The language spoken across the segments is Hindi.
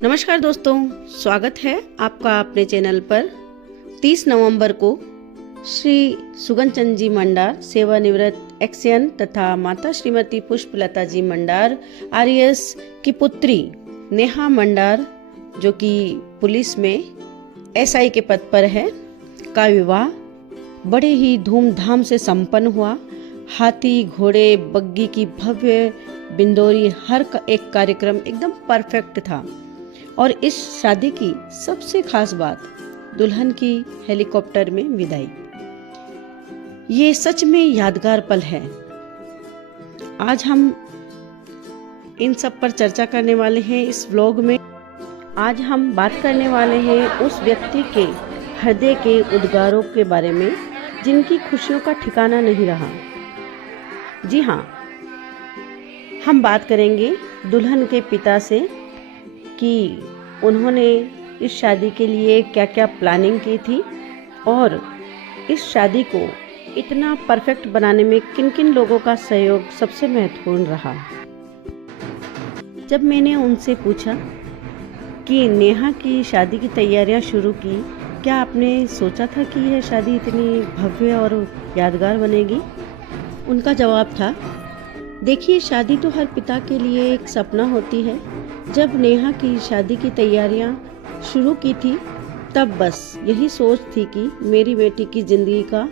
नमस्कार दोस्तों, स्वागत है आपका अपने चैनल पर। 30 नवंबर को श्री सुगन चंद जी मंडार, सेवानिवृत्त एक्सएन तथा माता श्रीमती पुष्पलता जी मंडार आरएएस की पुत्री नेहा मंडार, जो कि पुलिस में एसआई के पद पर है, का विवाह बड़े ही धूमधाम से संपन्न हुआ। हाथी घोड़े बग्गी की भव्य बिंदोरी, हर एक कार्यक्रम एकदम परफेक्ट था। और इस शादी की सबसे खास बात, दुल्हन की हेलीकॉप्टर में विदाई। ये सच में यादगार पल है। आज हम इन सब पर चर्चा करने वाले हैं इस व्लॉग में। आज हम बात करने वाले हैं उस व्यक्ति के हृदय के उद्गारों के बारे में जिनकी खुशियों का ठिकाना नहीं रहा। जी हाँ, हम बात करेंगे दुल्हन के पिता से कि उन्होंने इस शादी के लिए क्या क्या प्लानिंग की थी और इस शादी को इतना परफेक्ट बनाने में किन किन लोगों का सहयोग सबसे महत्वपूर्ण रहा। जब मैंने उनसे पूछा कि नेहा की शादी की तैयारियां शुरू की, क्या आपने सोचा था कि यह शादी इतनी भव्य और यादगार बनेगी? उनका जवाब था, देखिए, शादी तो हर पिता के लिए एक सपना होती है। जब नेहा की शादी की तैयारियां शुरू की थी, तब बस यही सोच थी कि मेरी बेटी की जिंदगी का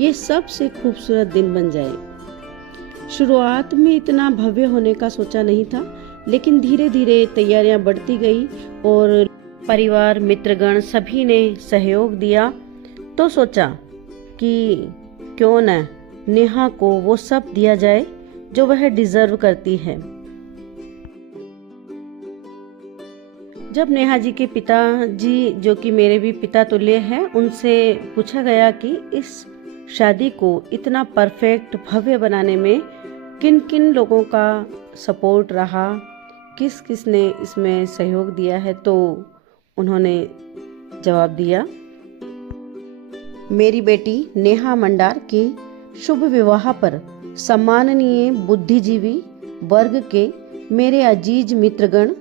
ये सबसे खूबसूरत दिन बन जाए। शुरुआत में इतना भव्य होने का सोचा नहीं था, लेकिन धीरे धीरे तैयारियां बढ़ती गई और परिवार, मित्रगण सभी ने सहयोग दिया। तो सोचा कि क्यों न नेहा को वो सब दिया जाए जो वह डिजर्व करती है। जब नेहा जी के पिताजी, जो कि मेरे भी पिता तुल्य हैं, उनसे पूछा गया कि इस शादी को इतना परफेक्ट भव्य बनाने में किन किन लोगों का सपोर्ट रहा, किस किस ने इसमें सहयोग दिया है, तो उन्होंने जवाब दिया, मेरी बेटी नेहा मंडार के शुभ विवाह पर सम्माननीय बुद्धिजीवी वर्ग के मेरे अजीज मित्रगण,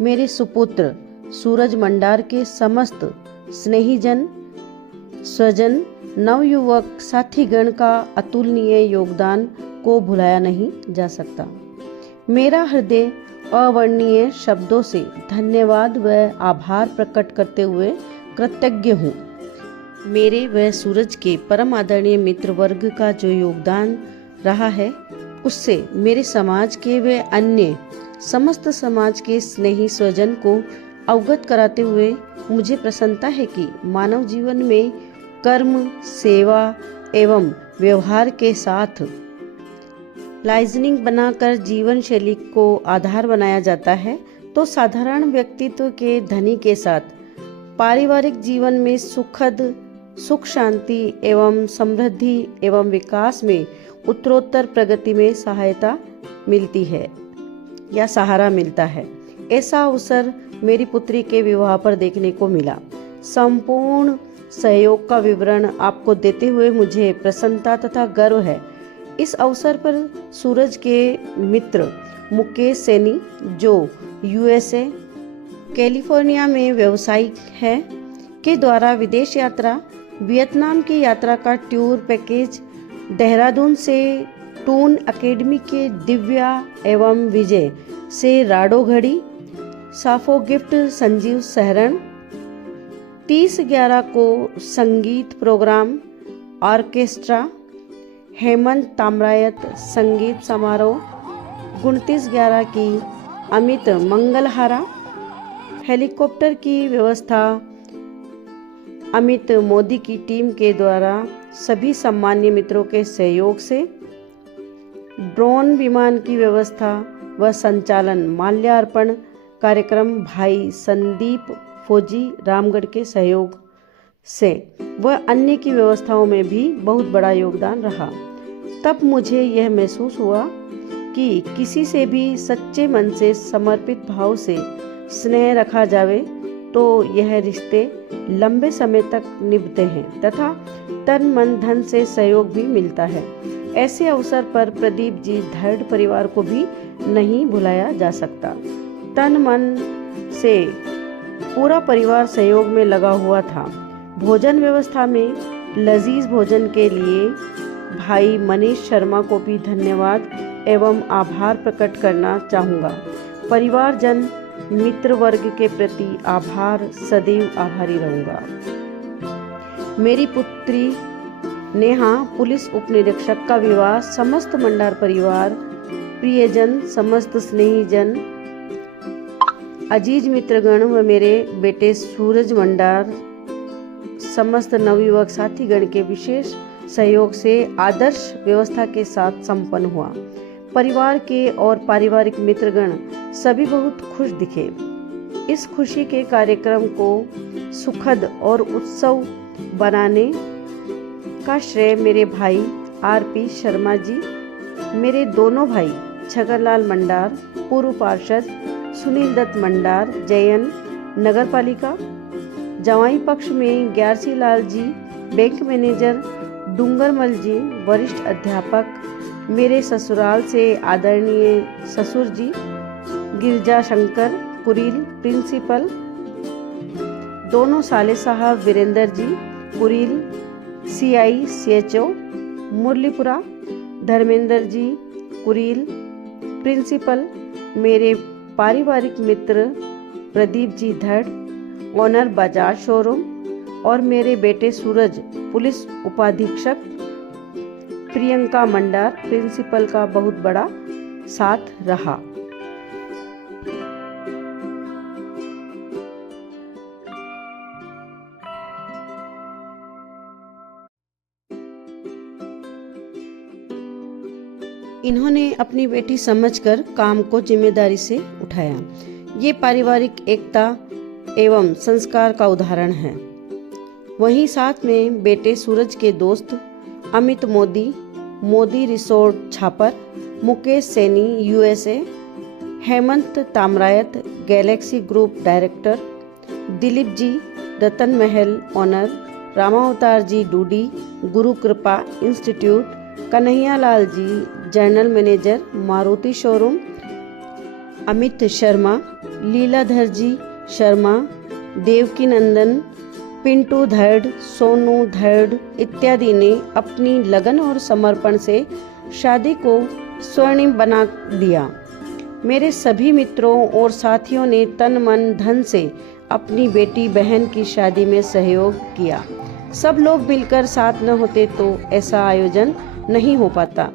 मेरे सुपुत्र सूरज मंडार के समस्त स्नेहीजन, स्वजन, नवयुवक साथीगण का अतुलनीय योगदान को भुलाया नहीं जा सकता। मेरा हृदय अवर्णनीय शब्दों से धन्यवाद व आभार प्रकट करते हुए कृतज्ञ हूँ। मेरे व सूरज के परम आदरणीय मित्र वर्ग का जो योगदान रहा है, उससे मेरे समाज के व अन्य समस्त समाज के स्नेही स्वजन को अवगत कराते हुए मुझे प्रसन्नता है कि मानव जीवन में कर्म, सेवा एवं व्यवहार के साथ लाइजनिंग बनाकर जीवन शैली को आधार बनाया जाता है, तो साधारण व्यक्तित्व के धनी के साथ पारिवारिक जीवन में सुख शांति एवं समृद्धि एवं विकास में उत्तरोत्तर प्रगति में सहायता मिलती है या सहारा मिलता है। ऐसा अवसर मेरी पुत्री के विवाह पर देखने को मिला। संपूर्ण सहयोग का विवरण आपको देते हुए मुझे प्रसन्नता तथा गर्व है। इस अवसर पर सूरज के मित्र मुकेश सैनी, जो यूएसए कैलिफोर्निया में व्यवसायिक है, के द्वारा विदेश यात्रा, वियतनाम की यात्रा का टूर पैकेज, देहरादून से टून एकेडमी के दिव्या एवं विजय से राडो घड़ी, साफो गिफ्ट संजीव सहरण, 30/11 को संगीत प्रोग्राम, ऑर्केस्ट्रा हेमंत ताम्रायत संगीत समारोह, 29/11 की अमित मंगलहारा, हेलीकॉप्टर की व्यवस्था अमित मोदी की टीम के द्वारा सभी सम्मान्य मित्रों के सहयोग से, ड्रोन विमान की व्यवस्था व संचालन, माल्यार्पण कार्यक्रम भाई संदीप फौजी रामगढ़ के सहयोग से व अन्य की व्यवस्थाओं में भी बहुत बड़ा योगदान रहा। तब मुझे यह महसूस हुआ कि किसी से भी सच्चे मन से समर्पित भाव से स्नेह रखा जावे तो यह रिश्ते लंबे समय तक निभते हैं तथा तन मन धन से सहयोग भी मिलता है। ऐसे अवसर पर प्रदीप जी धैर्य परिवार को भी नहीं भुलाया जा सकता। तन मन से पूरा परिवार सहयोग में लगा हुआ था। भोजन व्यवस्था में लजीज भोजन के लिए भाई मनीष शर्मा को भी धन्यवाद एवं आभार प्रकट करना चाहूँगा। परिवारजन मित्र वर्ग के प्रति आभार, सदैव आभारी रहूँगा। मेरी पुत्री नेहा पुलिस उप निरीक्षक का विवाह समस्त मंडार परिवार, प्रियजन, समस्त स्नेहीजन, अजीज मित्रगण व मेरे बेटे सूरज मंडार, समस्त नवयुवक साथीगण के विशेष सहयोग से आदर्श व्यवस्था के साथ संपन्न हुआ। परिवार के और पारिवारिक मित्रगण सभी बहुत खुश दिखे। इस खुशी के कार्यक्रम को सुखद और उत्सव बनाने का श्रेय मेरे भाई आरपी शर्मा जी, मेरे दोनों भाई छगनलाल मंडार, पूर्व पार्षद सुनील दत्त मंडार, जयन नगर पालिका, जवाई पक्ष में ग्यारसी लाल जी, बैंक मैनेजर डूंगरमल जी, वरिष्ठ अध्यापक, मेरे ससुराल से आदरणीय ससुर जी गिरजा शंकर कुरील प्रिंसिपल, दोनों साले साहब Virendra ji Kureel CI CHO Murlipura, Dharmendra ji Kureel principal, मेरे पारिवारिक मित्र प्रदीप जी धड़ ओनर बजाज शोरूम और मेरे बेटे सूरज पुलिस उपाधीक्षक, प्रियंका मंडार प्रिंसिपल का बहुत बड़ा साथ रहा। इन्होंने अपनी बेटी समझकर काम को जिम्मेदारी से उठाया। ये पारिवारिक एकता एवं संस्कार का उदाहरण है। वहीं साथ में बेटे सूरज के दोस्त Amit Modi, Modi resort Chhapar, Mukesh Saini USA, Hemant Tamrayat galaxy group director, Dilip ji Ratan Mahal owner, Ramavtar ji Dudi Guru Kripa institute, Kanhaiya Lal ji general manager Maruti showroom, Amit Sharma, Leeladhar ji Sharma, Devki Nandan, Pintu Dhad, Sonu धड़ इत्यादि ने अपनी लगन और समर्पण से शादी को स्वर्णिम बना दिया। मेरे सभी मित्रों और साथियों ने तन मन धन से अपनी बेटी बहन की शादी में सहयोग किया। सब लोग मिलकर साथ न होते तो ऐसा आयोजन नहीं हो पाता।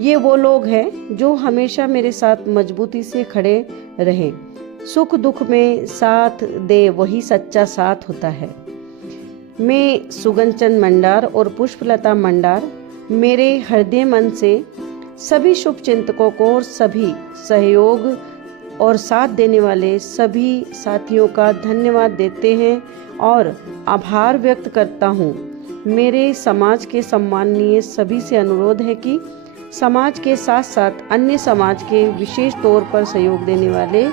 ये वो लोग हैं जो हमेशा मेरे साथ मजबूती से खड़े रहे। सुख दुख में साथ दे, वही सच्चा साथ होता है। मैं सुगंचन मंडार और पुष्पलता मंडार मेरे हृदय मन से सभी शुभ चिंतकों को और सभी सहयोग और साथ देने वाले सभी साथियों का धन्यवाद देते हैं और आभार व्यक्त करता हूँ। मेरे समाज के सम्माननीय सभी से अनुरोध है कि समाज के साथ साथ अन्य समाज के विशेष तौर पर सहयोग देने वाले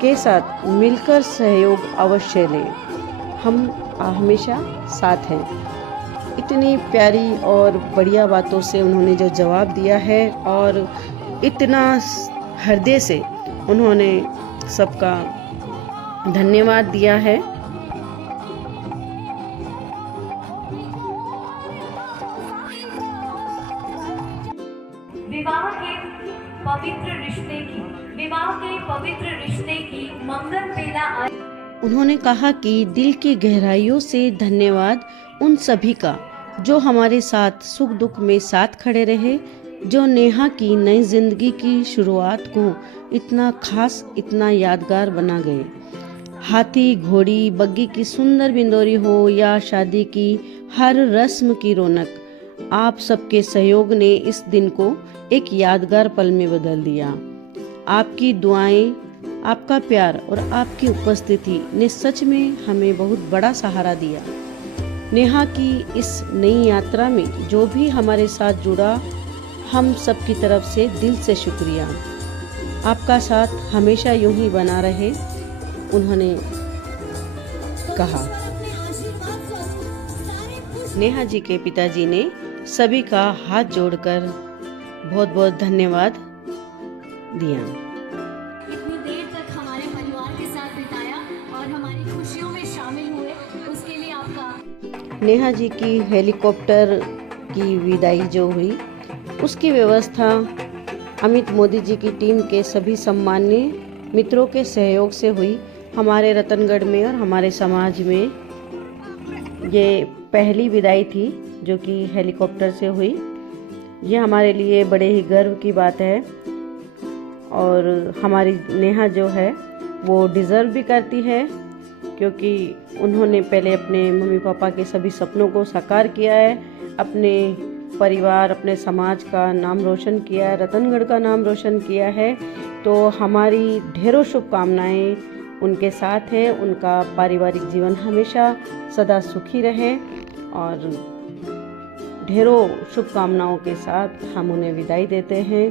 के साथ मिलकर सहयोग अवश्य लें। हम हमेशा साथ हैं। इतनी प्यारी और बढ़िया बातों से उन्होंने जो जवाब दिया है और इतना हृदय से उन्होंने सबका धन्यवाद दिया है। विवाह के पवित्र रिश्ते की मंगल बेला आई। उन्होंने कहा कि दिल की गहराइयों से धन्यवाद उन सभी का जो हमारे साथ सुख दुख में साथ खड़े रहे, जो नेहा की नई जिंदगी की शुरुआत को इतना खास, इतना यादगार बना गए। हाथी घोड़ी बग्गी की सुंदर बिंदोरी हो या शादी की हर रस्म की रौनक, आप सबके सहयोग ने इस दिन को एक यादगार पल में बदल दिया। आपकी दुआएं, आपका प्यार और आपकी उपस्थिति ने सच में हमें बहुत बड़ा सहारा दिया। नेहा की इस नई यात्रा में जो भी हमारे साथ जुड़ा, हम सब की तरफ से दिल से शुक्रिया। आपका साथ हमेशा यूं ही बना रहे, उन्होंने कहा। नेहा जी के पिताजी ने सभी का हाथ जोड़कर बहुत बहुत धन्यवाद दिया। इतनी देर तक हमारे परिवार के साथ बिताया और हमारी खुशियों में शामिल हुए, उसके लिए आपका। नेहा जी की हेलीकॉप्टर की विदाई जो हुई उसकी व्यवस्था अमित मोदी जी की टीम के सभी सम्माननीय मित्रों के सहयोग से हुई। हमारे रतनगढ़ में और हमारे समाज में ये पहली विदाई थी जो कि हेलीकॉप्टर से हुई। ये हमारे लिए बड़े ही गर्व की बात है और हमारी नेहा जो है वो डिज़र्व भी करती है, क्योंकि उन्होंने पहले अपने मम्मी पापा के सभी सपनों को साकार किया है, अपने परिवार अपने समाज का नाम रोशन किया है, रतनगढ़ का नाम रोशन किया है। तो हमारी ढेरों शुभकामनाएं उनके साथ है। उनका पारिवारिक जीवन हमेशा सदा सुखी रहे और ढेरों शुभकामनाओं के साथ हम उन्हें विदाई देते हैं।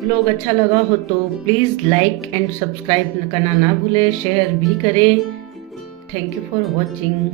ब्लॉग अच्छा लगा हो तो प्लीज़ लाइक एंड सब्सक्राइब करना ना भूलें, शेयर भी करें। Thank you for watching.